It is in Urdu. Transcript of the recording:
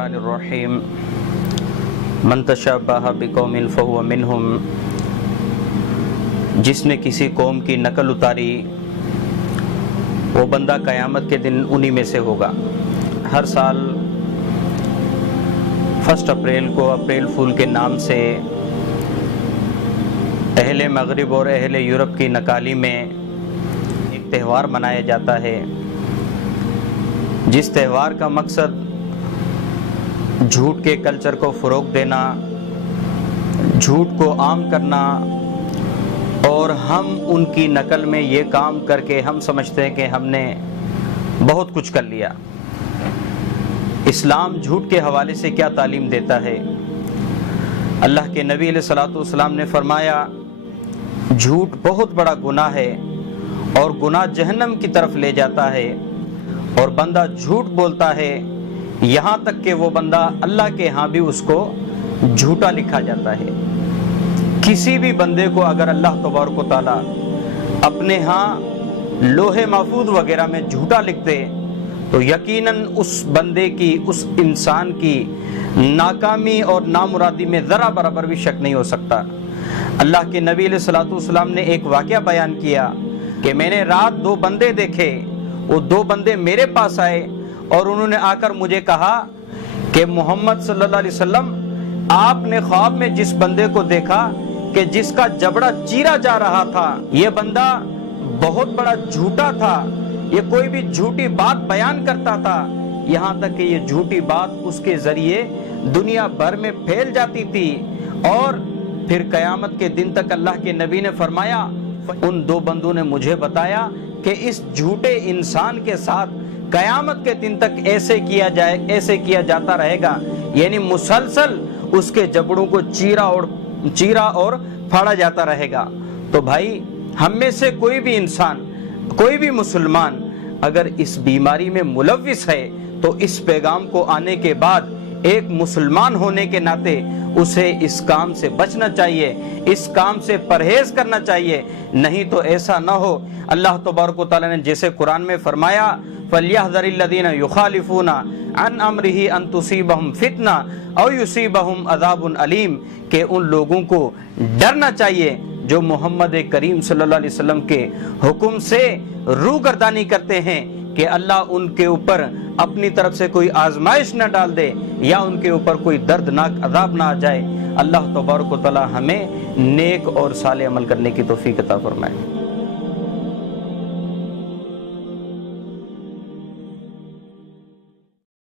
الرحمن الرحیم من تشابہ بقوم فہو منہم، جس نے کسی قوم کی نقل اتاری وہ بندہ قیامت کے دن انہی میں سے ہوگا۔ ہر سال 1 اپریل کو اپریل فول کے نام سے اہل مغرب اور اہل یورپ کی نکالی میں ایک تہوار منایا جاتا ہے، جس تہوار کا مقصد جھوٹ کے کلچر کو فروغ دینا، جھوٹ کو عام کرنا، اور ہم ان کی نقل میں یہ کام کر کے ہم سمجھتے ہیں کہ ہم نے بہت کچھ کر لیا۔ اسلام جھوٹ کے حوالے سے کیا تعلیم دیتا ہے؟ اللہ کے نبی علیہ الصلوۃ والسلام نے فرمایا جھوٹ بہت بڑا گناہ ہے اور گناہ جہنم کی طرف لے جاتا ہے، اور بندہ جھوٹ بولتا ہے یہاں تک کہ وہ بندہ اللہ کے ہاں بھی اس کو جھوٹا لکھا جاتا ہے۔ کسی بھی بندے کو اگر اللہ تبارک و تعالی اپنے ہاں لوح محفوظ وغیرہ میں جھوٹا لکھ دے تو یقیناً اس بندے کی، اس انسان کی ناکامی اور نامرادی میں ذرا برابر بھی شک نہیں ہو سکتا۔ اللہ کے نبی علیہ الصلوۃ والسلام نے ایک واقعہ بیان کیا کہ میں نے رات 2 بندے دیکھے، وہ 2 بندے میرے پاس آئے اور انہوں نے آ کر مجھے کہا کہ محمد صلی اللہ علیہ وسلم، آپ نے خواب میں جس بندے کو دیکھا کہ جس کا جبڑا چیرا جا رہا تھا، یہ بندہ بہت بڑا جھوٹا تھا، یہ کوئی بھی جھوٹی بات بیان کرتا تھا، یہاں تک کہ یہ جھوٹی بات اس کے ذریعے دنیا بھر میں پھیل جاتی تھی، اور پھر قیامت کے دن تک اللہ کے نبی نے فرمایا ان 2 بندوں نے مجھے بتایا کہ اس جھوٹے انسان کے ساتھ قیامت کے دن تک ایسے کیا جاتا رہے گا، یعنی مسلسل اس کے جبڑوں کو چیرا اور پھاڑا جاتا رہے گا۔ تو بھائی، ہم میں سے کوئی بھی انسان، کوئی بھی مسلمان اگر اس بیماری میں ملوث ہے تو اس پیغام کو آنے کے بعد ایک مسلمان ہونے کے ناطے اسے اس کام سے بچنا چاہیے، اس کام سے پرہیز کرنا چاہیے، نہیں تو ایسا نہ ہو اللہ تبارک و تعالیٰ نے جیسے قرآن میں فرمایا فَلْيَحْذَرِ الَّذِينَ يُخَالِفُونَ عَنْ أَمْرِهِ أَن تُصِيبَهُمْ فِتْنَةٌ أَوْ يُصِيبَهُمْ عَذَابٌ أَلِيمٌ، کہ ان لوگوں کو ڈرنا چاہیے جو محمد کریم صلی اللہ علیہ وسلم کے حکم سے روگردانی کرتے ہیں کہ اللہ ان کے اوپر اپنی طرف سے کوئی آزمائش نہ ڈال دے یا ان کے اوپر کوئی دردناک عذاب نہ آ جائے۔ اللہ تبارک و تعالی ہمیں نیک اور صالح عمل کرنے کی توفیق عطا فرمائے۔